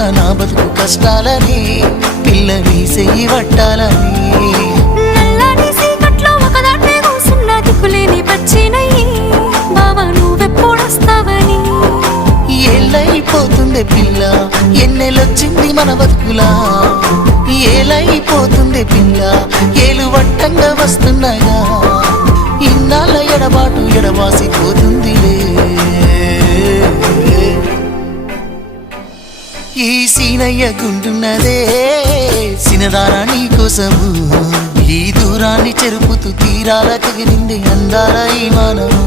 పడుతున్న నా బతుకు కష్టాలని పిల్లని చెయ్యి పట్టాలని నల్లని సీకట్లో ఒకదాన్నే కూసున్న దిక్కులేని పచ్చినయ్యి బావా నువ్వెప్పుడొస్తావని ఏళ్ళైపోతుంది పిల్ల ఎన్నెలొచ్చింది మన బతుకులా ఏలైపోతుంది పిల్ల ఏలు వట్టంగా వస్తున్నాగా ఇన్నాళ్ళ ఎడబాటు ఎడవాసిపోతుందిలే ఈ సీనయ్య గుంటున్నదే సినదారా నీ కోసము ఈ దూరాన్ని చెరుపుతూ తీరాల తెగిరింది అందాల ఈ మానవు